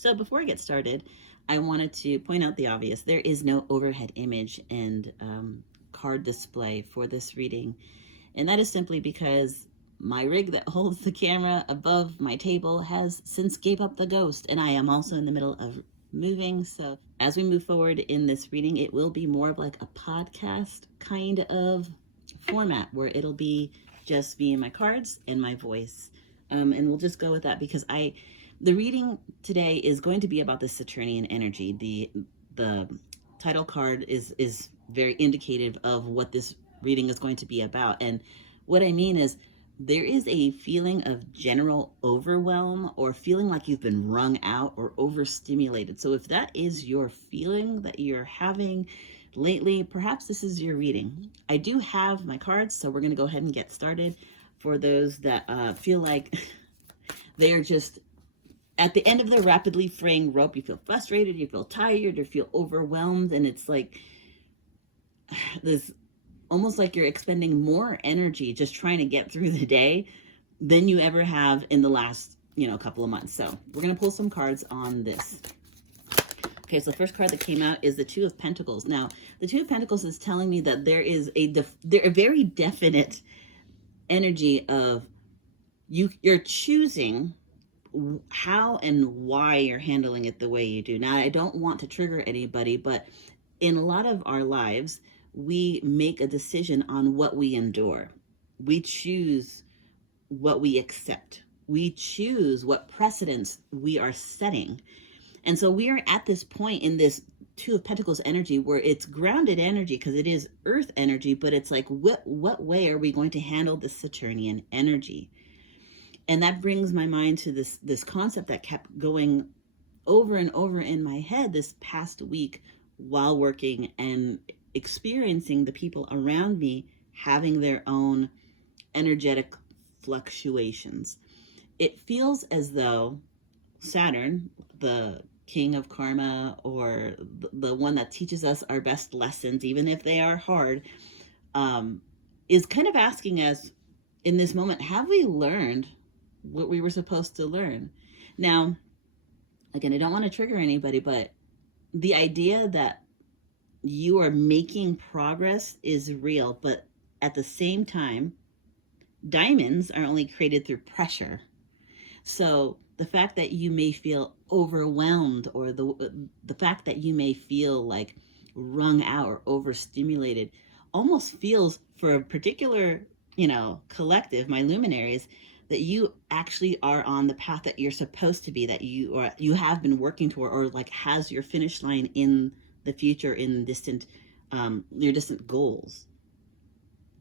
So before I get started, I wanted to point out the obvious. There is no overhead image and card display for this reading. And that is simply because my rig that holds the camera above my table has since gave up the ghost. And I am also in the middle of moving. So as we move forward in this reading, it will be more of like a podcast kind of format where it'll be just me and my cards and my voice. And we'll just go with that because the reading today is going to be about the Saturnian energy. The title card is very indicative of what this reading is going to be about. And what I mean is there is a feeling of general overwhelm or feeling like you've been wrung out or overstimulated. So if that is your feeling that you're having lately, perhaps this is your reading. I do have my cards, so we're going to go ahead and get started. For those that feel like they're just at the end of the rapidly fraying rope, you feel frustrated, you feel tired, you feel overwhelmed, and it's like this almost like you're expending more energy just trying to get through the day than you ever have in the last, couple of months. So we're going to pull some cards on this. Okay, so the first card that came out is the Two of Pentacles. Now, the Two of Pentacles is telling me that there is a very definite energy of you're choosing how and why you're handling it the way you do. Now, I don't want to trigger anybody, but in a lot of our lives, we make a decision on what we endure. We choose what we accept. We choose what precedents we are setting. And so we are at this point in this Two of Pentacles energy where it's grounded energy because it is earth energy, but it's like, what way are we going to handle this Saturnian energy? And that brings my mind to this concept that kept going over and over in my head this past week while working and experiencing the people around me having their own energetic fluctuations. It feels as though Saturn, the king of karma, or the one that teaches us our best lessons, even if they are hard, is kind of asking us in this moment, have we learned what we were supposed to learn? Now, again, I don't want to trigger anybody, but the idea that you are making progress is real, but at the same time, diamonds are only created through pressure. So the fact that you may feel overwhelmed, or the fact that you may feel like wrung out or overstimulated, almost feels for a particular, collective, my luminaries, that you actually are on the path that you're supposed to be, that you have been working toward, or like has your finish line in the future, in your distant goals.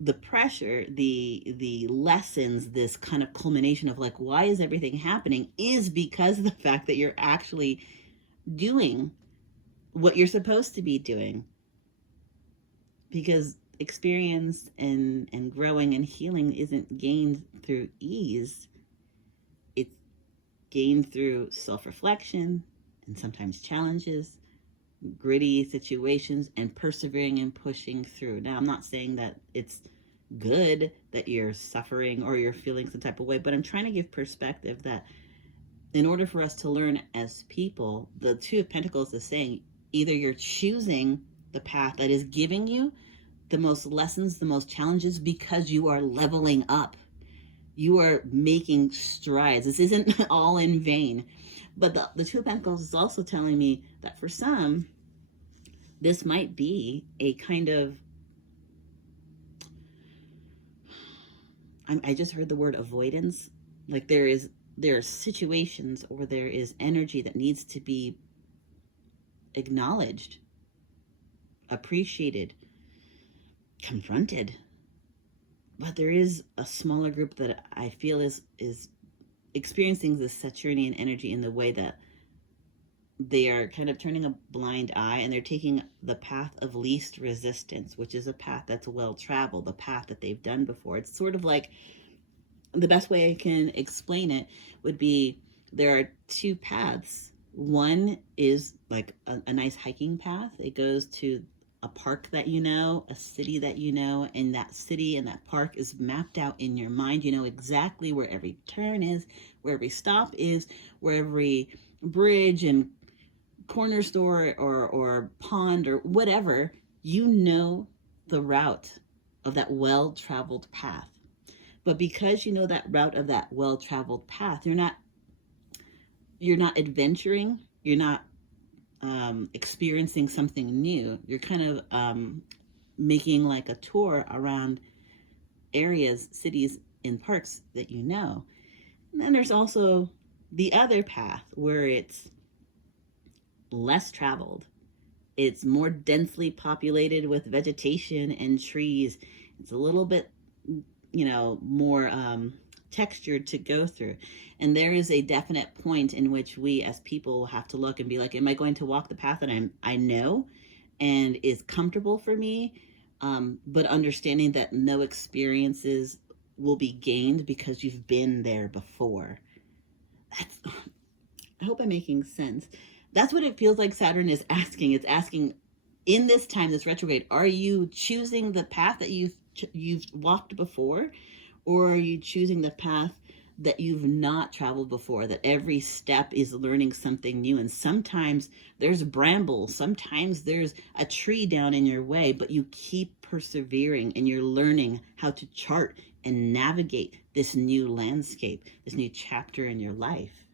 The pressure, the lessons, this kind of culmination of like, why is everything happening, is because of the fact that you're actually doing what you're supposed to be doing. Because experience and growing and healing isn't gained through ease. It's gained through self-reflection and sometimes challenges, gritty situations, and persevering and pushing through. Now, I'm not saying that it's good that you're suffering or you're feeling some type of way, but I'm trying to give perspective that in order for us to learn as people, the Two of Pentacles is saying either you're choosing the path that is giving you the most lessons, the most challenges, because you are leveling up. You are making strides. This isn't all in vain. But the Two of Pentacles is also telling me that for some, this might be a kind of, I just heard the word avoidance. Like there are situations, or there is energy that needs to be acknowledged, appreciated, confronted. But there is a smaller group that I feel is experiencing this Saturnian energy in the way that they are kind of turning a blind eye, and they're taking the path of least resistance, which is a path that's well traveled, the path that they've done before. It's sort of like, the best way I can explain it would be, there are two paths. One is like a nice hiking path. It goes to a park that a city that and that city and that park is mapped out in your mind. You know exactly where every turn is, where every stop is, where every bridge and corner store or pond or whatever, you know the route of that well-traveled path. But because you know that route of that well-traveled path, you're not adventuring, you're not experiencing something new. You're kind of making like a tour around areas, cities, and parks that you know. And then there's also the other path where it's less traveled. It's more densely populated with vegetation and trees. It's a little bit, more textured to go through. And there is a definite point in which we as people have to look and be like, am I going to walk the path that I know and is comfortable for me? But understanding that no experiences will be gained because you've been there before. That's, I hope I'm making sense. That's what it feels like Saturn is asking. It's asking in this time, this retrograde, are you choosing the path that you've walked before, or are you choosing the path that you've not traveled before, that every step is learning something new? And sometimes there's brambles, sometimes there's a tree down in your way, but you keep persevering and you're learning how to chart and navigate this new landscape, this new chapter in your life.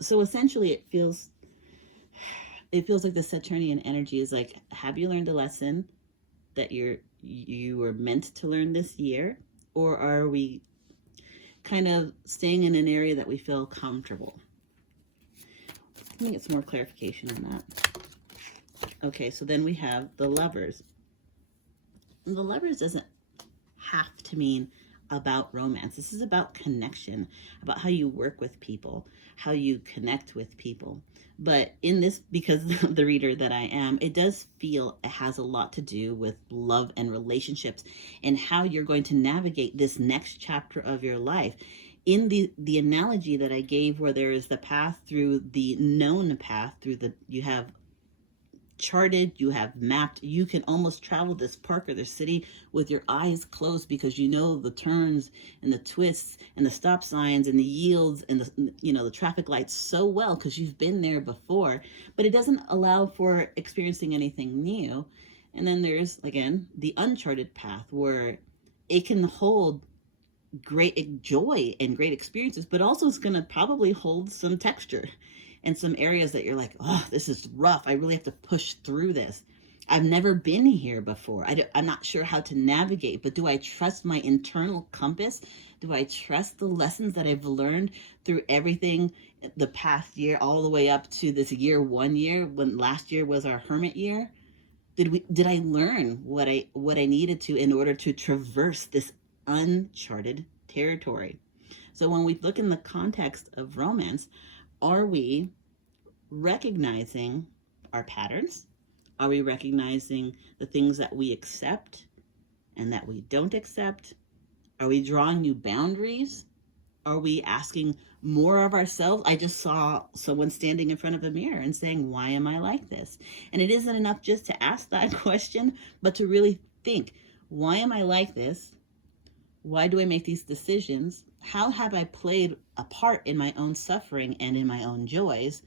So essentially it feels like the Saturnian energy is like, have you learned a lesson that you were meant to learn this year? Or are we kind of staying in an area that we feel comfortable? Let me get some more clarification on that. Okay, so then we have the Lovers. And the Lovers doesn't have to mean about romance. This is about connection, about how you work with people, how you connect with people. But in this, because of the reader that I am, it does feel it has a lot to do with love and relationships and how you're going to navigate this next chapter of your life. In the analogy that I gave, where there is the path through the known path, you have charted, you have mapped, you can almost travel this park or this city with your eyes closed because you know the turns and the twists and the stop signs and the yields and the traffic lights so well because you've been there before. But it doesn't allow for experiencing anything new. And then there's, again, the uncharted path where it can hold great joy and great experiences, but also it's going to probably hold some texture and some areas that you're like, oh, this is rough. I really have to push through this. I've never been here before. I'm not sure how to navigate, but do I trust my internal compass? Do I trust the lessons that I've learned through everything the past year, all the way up to this year, 1 year, when last year was our hermit year? Did I learn what I needed to in order to traverse this uncharted territory? So when we look in the context of romance, are we recognizing our patterns? Are we recognizing the things that we accept and that we don't accept? Are we drawing new boundaries? Are we asking more of ourselves? I just saw someone standing in front of a mirror and saying, why am I like this? And it isn't enough just to ask that question, but to really think, why am I like this? Why do I make these decisions? How have I played a part in my own suffering and in my own joys?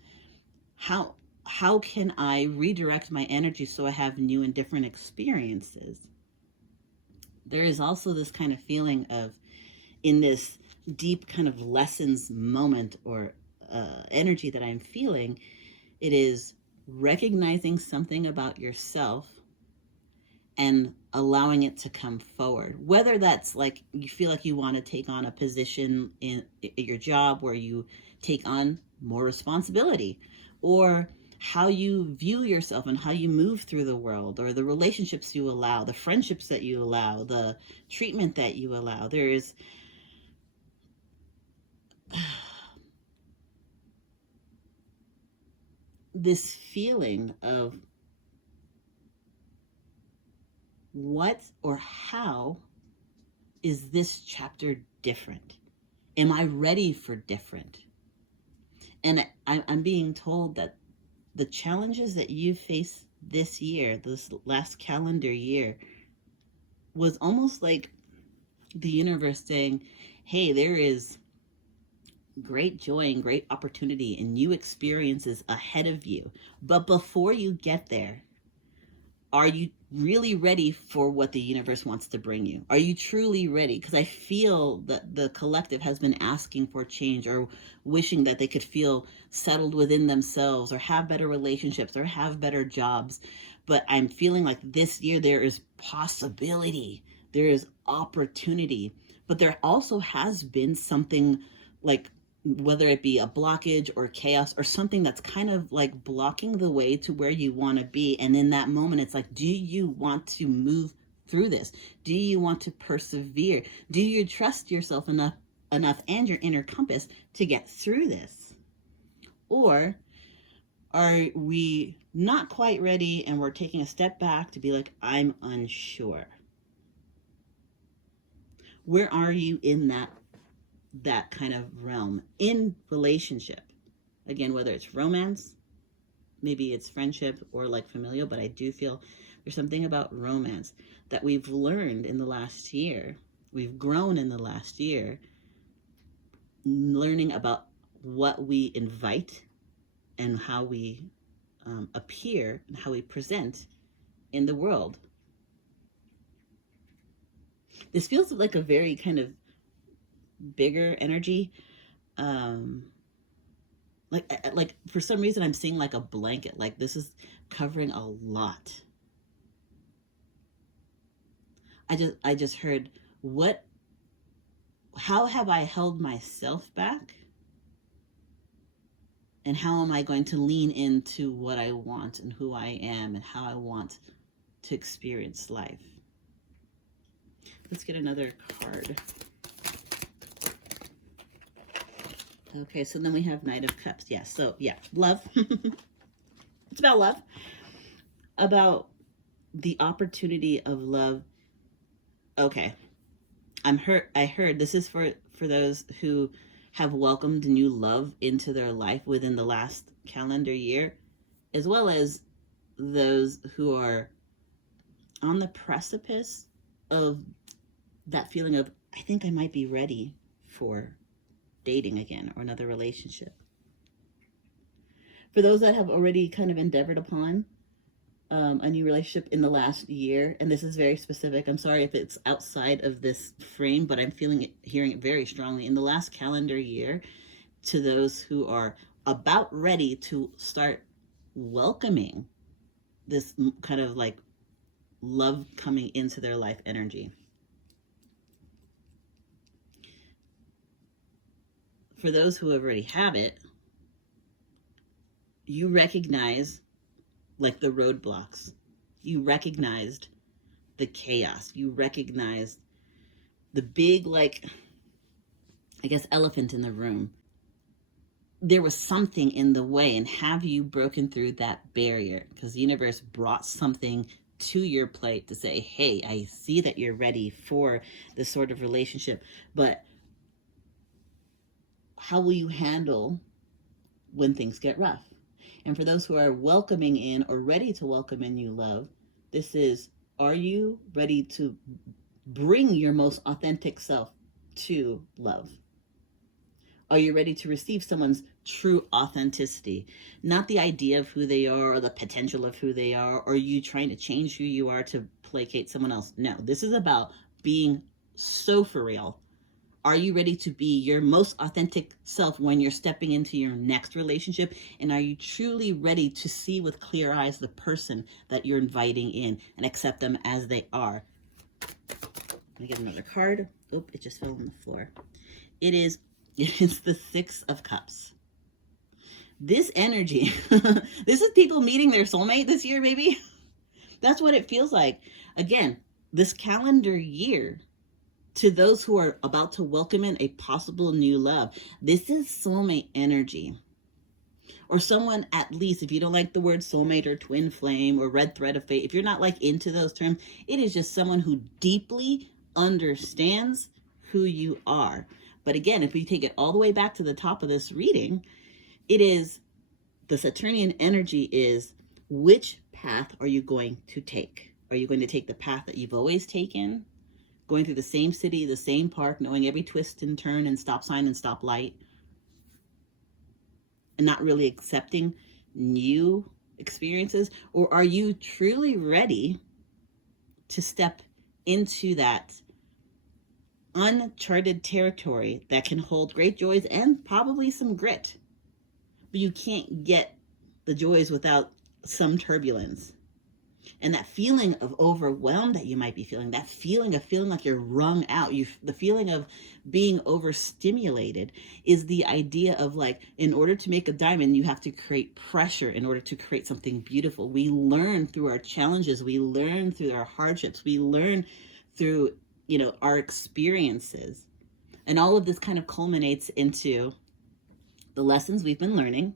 How can I redirect my energy so I have new and different experiences? There is also this kind of feeling of, in this deep kind of lessons moment or energy that I'm feeling, it is recognizing something about yourself and allowing it to come forward. Whether that's like you feel like you want to take on a position in your job where you take on more responsibility, or how you view yourself and how you move through the world, or the relationships you allow, the friendships that you allow, the treatment that you allow. There is this feeling of what or how is this chapter different? Am I ready for different? And I'm being told that the challenges that you face this year, this last calendar year, was almost like the universe saying, hey, there is great joy and great opportunity and new experiences ahead of you. But before you get there, are you really ready for what the universe wants to bring you? Are you truly ready? Because I feel that the collective has been asking for change, or wishing that they could feel settled within themselves, or have better relationships, or have better jobs. But I'm feeling like this year there is possibility, there is opportunity, but there also has been something, like, whether it be a blockage or chaos or something that's kind of like blocking the way to where you want to be. And in that moment, it's like, do you want to move through this? Do you want to persevere? Do you trust yourself enough and your inner compass to get through this? Or are we not quite ready and we're taking a step back to be like, I'm unsure? Where are you in that kind of realm in relationship? Again, whether it's romance, maybe it's friendship, or like familial, but I do feel there's something about romance that we've learned in the last year. We've grown in the last year, learning about what we invite and how we appear and how we present in the world. This feels like a very kind of bigger energy. Like for some reason I'm seeing like a blanket, like this is covering a lot. I just heard, what, how have I held myself back, and how am I going to lean into what I want and who I am and how I want to experience life? Let's get another card. Okay, so then we have Knight of Cups. Yeah, so yeah, love. It's about love, about the opportunity of love. Okay, I heard this is for those who have welcomed new love into their life within the last calendar year, as well as those who are on the precipice of that feeling of, I think I might be ready for dating again or another relationship. For those that have already kind of endeavored upon a new relationship in the last year, and this is very specific, I'm sorry if it's outside of this frame, but I'm feeling it, hearing it very strongly. In the last calendar year, to those who are about ready to start welcoming this kind of like love coming into their life energy. For those who already have it, you recognize like the roadblocks. You recognized the chaos. You recognized the big, like, I guess, elephant in the room. There was something in the way, and have you broken through that barrier? Because the universe brought something to your plate to say, hey, I see that you're ready for this sort of relationship, but how will you handle when things get rough? And for those who are welcoming in or ready to welcome in new love, this is, are you ready to bring your most authentic self to love? Are you ready to receive someone's true authenticity? Not the idea of who they are or the potential of who they are, or you trying to change who you are to placate someone else. No, this is about being so for real. Are you ready to be your most authentic self when you're stepping into your next relationship? And are you truly ready to see with clear eyes the person that you're inviting in and accept them as they are? Let me get another card. Oh, it just fell on the floor. It's the Six of Cups. This energy, this is people meeting their soulmate this year, maybe. That's what it feels like. Again, this calendar year, to those who are about to welcome in a possible new love, this is soulmate energy. Or someone, at least, if you don't like the word soulmate or twin flame or red thread of fate, if you're not like into those terms, it is just someone who deeply understands who you are. But again, if we take it all the way back to the top of this reading, it is, the Saturnian energy is, which path are you going to take? Are you going to take the path that you've always taken, going through the same city, the same park, knowing every twist and turn and stop sign and stop light? and not really accepting new experiences? Or are you truly ready to step into that uncharted territory that can hold great joys and probably some grit? But you can't get the joys without some turbulence. And that feeling of overwhelmed that you might be feeling, that feeling of feeling like you're wrung out, the feeling of being overstimulated, is the idea of, like, in order to make a diamond, you have to create pressure in order to create something beautiful. We learn through our challenges, we learn through our hardships, we learn through, our experiences. And all of this kind of culminates into the lessons we've been learning.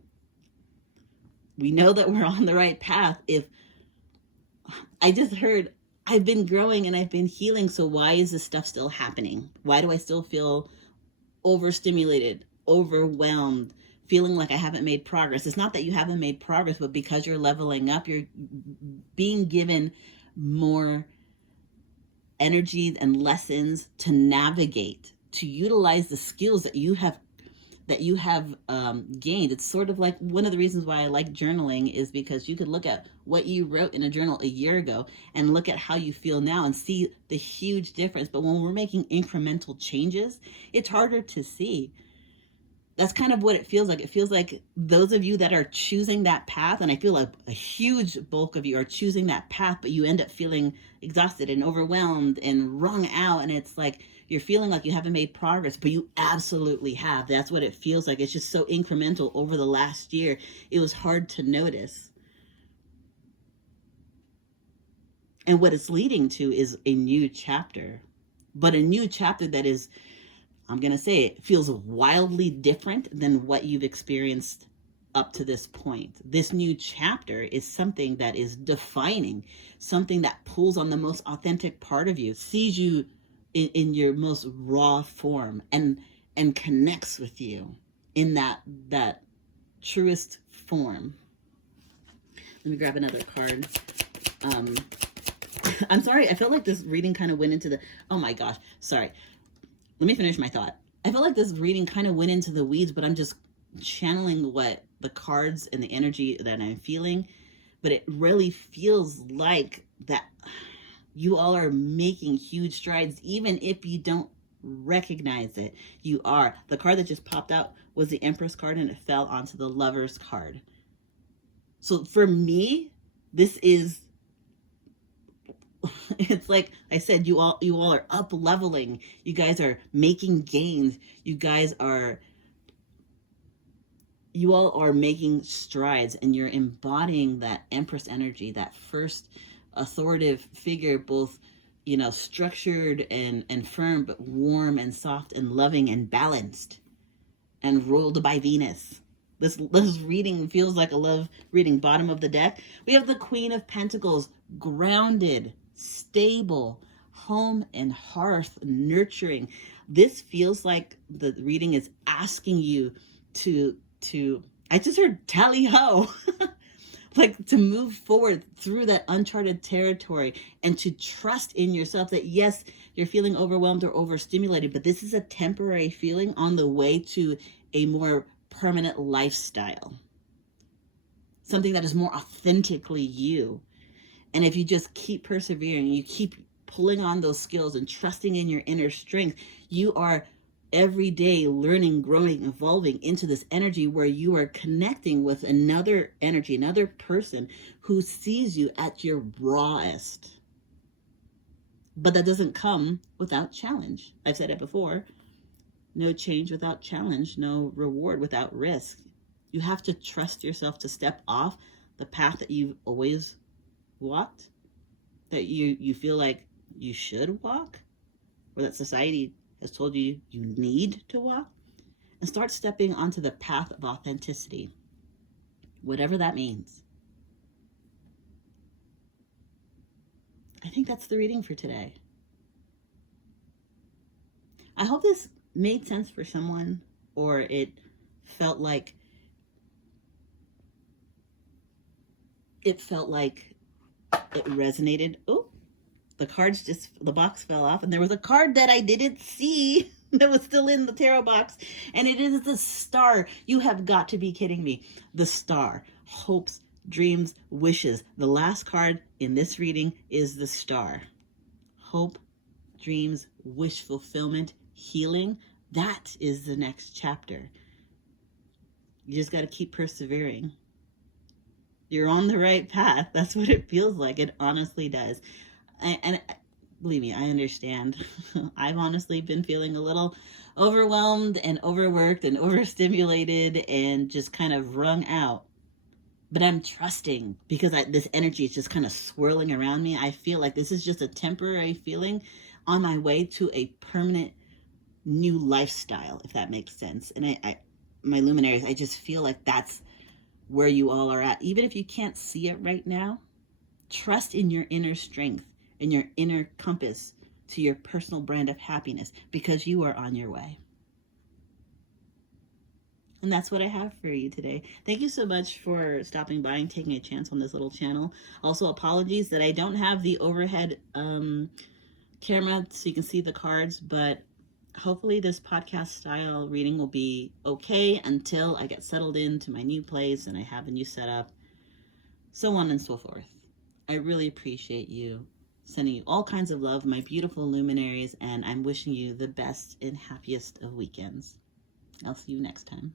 We know that we're on the right path. If I just heard, I've been growing and I've been healing, so why is this stuff still happening? Why do I still feel overstimulated, overwhelmed, feeling like I haven't made progress? It's not that you haven't made progress, but because you're leveling up, you're being given more energies and lessons to navigate, to utilize the skills that you have gained. It's sort of like one of the reasons why I like journaling is because you could look at what you wrote in a journal a year ago and look at how you feel now and see the huge difference. But when we're making incremental changes, it's harder to see. That's kind of what it feels like. It feels like those of you that are choosing that path, and I feel like a huge bulk of you are choosing that path, but you end up feeling exhausted and overwhelmed and wrung out. And it's like you're feeling like you haven't made progress, but you absolutely have. That's what it feels like. It's just so incremental over the last year. It was hard to notice. And what it's leading to is a new chapter, but a new chapter that is, I'm going to say it, feels wildly different than what you've experienced up to this point. This new chapter is something that is defining, something that pulls on the most authentic part of you, sees you in your most raw form, and connects with you in that truest form. Let me grab another card. I'm sorry, I felt like this reading kind of went into the, oh my gosh, sorry. Let me finish my thought. I feel like this reading kind of went into the weeds, but I'm just channeling what the cards and the energy that I'm feeling. But it really feels like that you all are making huge strides, even if you don't recognize it. You are. The card that just popped out was the Empress card, and it fell onto the Lover's card. So for me, this is, it's like I said, you all are up leveling. You guys are making gains. You all are making strides, and you're embodying that Empress energy, that first authoritative figure, both, structured and firm, but warm and soft and loving and balanced and ruled by Venus. This reading feels like a love reading. Bottom of the deck, we have the Queen of Pentacles, grounded, stable, home and hearth, nurturing. This feels like the reading is asking you to I just heard tally ho, like to move forward through that uncharted territory and to trust in yourself that yes, you're feeling overwhelmed or overstimulated, but this is a temporary feeling on the way to a more permanent lifestyle, something that is more authentically you. And if you just keep persevering, you keep pulling on those skills and trusting in your inner strength, you are every day learning, growing, evolving into this energy where you are connecting with another energy, another person who sees you at your rawest. But that doesn't come without challenge. I've said it before. No change without challenge, no reward without risk. You have to trust yourself to step off the path that you've always walked, that you feel like you should walk, or that society has told you you need to walk, and start stepping onto the path of authenticity, whatever that means. I think that's the reading for today. I hope this made sense for someone, or it felt like it resonated. Oh, the box fell off, and there was a card that I didn't see. that was still in the tarot box. And it is the star. You have got to be kidding me. The star. Hopes, dreams, wishes. The last card in this reading is the star. Hope, dreams, wish fulfillment, healing. That is the next chapter. You just got to keep persevering. You're on the right path. That's what it feels like. It honestly does. And believe me, I understand. I've honestly been feeling a little overwhelmed and overworked and overstimulated and just kind of wrung out. But I'm trusting because this energy is just kind of swirling around me. I feel like this is just a temporary feeling on my way to a permanent new lifestyle, if that makes sense. And my luminaries, I just feel like that's where you all are at. Even if you can't see it right now, trust in your inner strength and your inner compass to your personal brand of happiness, because you are on your way. And that's what I have for you today. Thank you so much for stopping by and taking a chance on this little channel. Also, apologies that I don't have the overhead camera so you can see the cards, but hopefully this podcast style reading will be okay until I get settled into my new place and I have a new setup, so on and so forth. I really appreciate you. Sending you all kinds of love, my beautiful luminaries, and I'm wishing you the best and happiest of weekends. I'll see you next time.